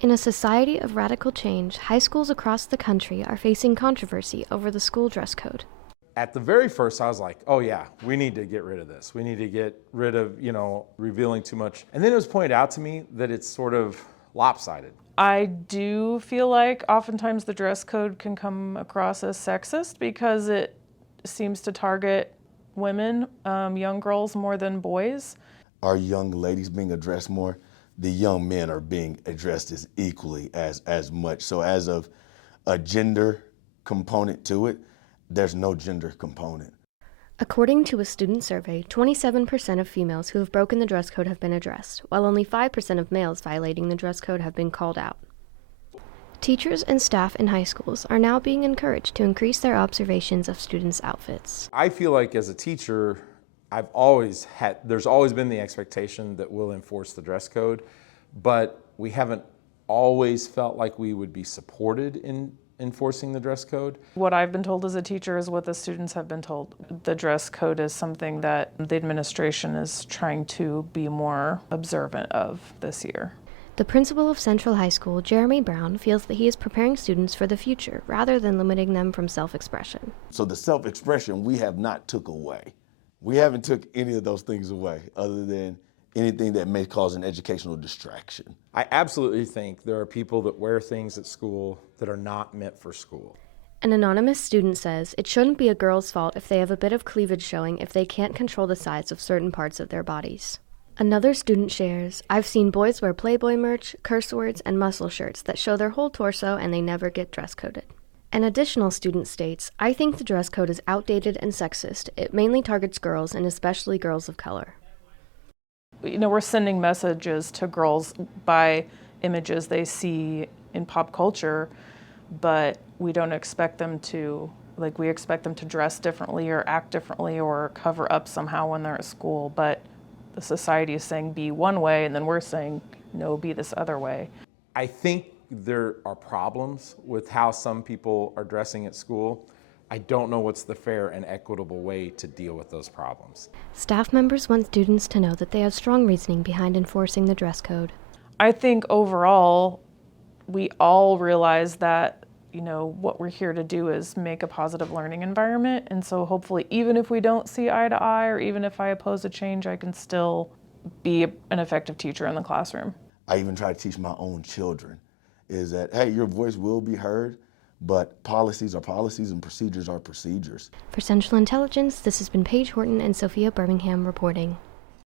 In a society of radical change, high schools across the country are facing controversy over the school dress code. At the very first, I was like, oh yeah, we need to get rid of this. We need to get rid of, revealing too much. And then it was pointed out to me that it's sort of lopsided. I do feel like oftentimes the dress code can come across as sexist because it seems to target women, young girls more than boys. Are young ladies being addressed more? The young men are being addressed as equally as much. So as of a gender component to it, there's no gender component. According to a student survey, 27% of females who have broken the dress code have been addressed, while only 5% of males violating the dress code have been called out. Teachers and staff in high schools are now being encouraged to increase their observations of students' outfits. I feel like as a teacher, there's always been the expectation that we'll enforce the dress code, but we haven't always felt like we would be supported in enforcing the dress code. What I've been told as a teacher is what the students have been told. The dress code is something that the administration is trying to be more observant of this year. The principal of Central High School, Jeremy Brown, feels that he is preparing students for the future rather than limiting them from self-expression. So the self-expression we have not took away. We haven't took any of those things away other than anything that may cause an educational distraction. I absolutely think there are people that wear things at school that are not meant for school. An anonymous student says it shouldn't be a girl's fault if they have a bit of cleavage showing if they can't control the size of certain parts of their bodies. Another student shares, I've seen boys wear Playboy merch, curse words, and muscle shirts that show their whole torso and they never get dress coded. An additional student states, I think the dress code is outdated and sexist. It mainly targets girls and especially girls of color. We're sending messages to girls by images they see in pop culture, but we don't expect them to, we expect them to dress differently or act differently or cover up somehow when they're at school, but the society is saying be one way and then we're saying no, be this other way. I think there are problems with how some people are dressing at school. I don't know what's the fair and equitable way to deal with those problems. Staff members want students to know that they have strong reasoning behind enforcing the dress code. I think overall, we all realize that, what we're here to do is make a positive learning environment. And so hopefully, even if we don't see eye to eye, or even if I oppose a change, I can still be an effective teacher in the classroom. I even try to teach my own children is that, hey, your voice will be heard, but policies are policies and procedures are procedures. For Central Intelligence, this has been Paige Horton and Sophia Birmingham reporting.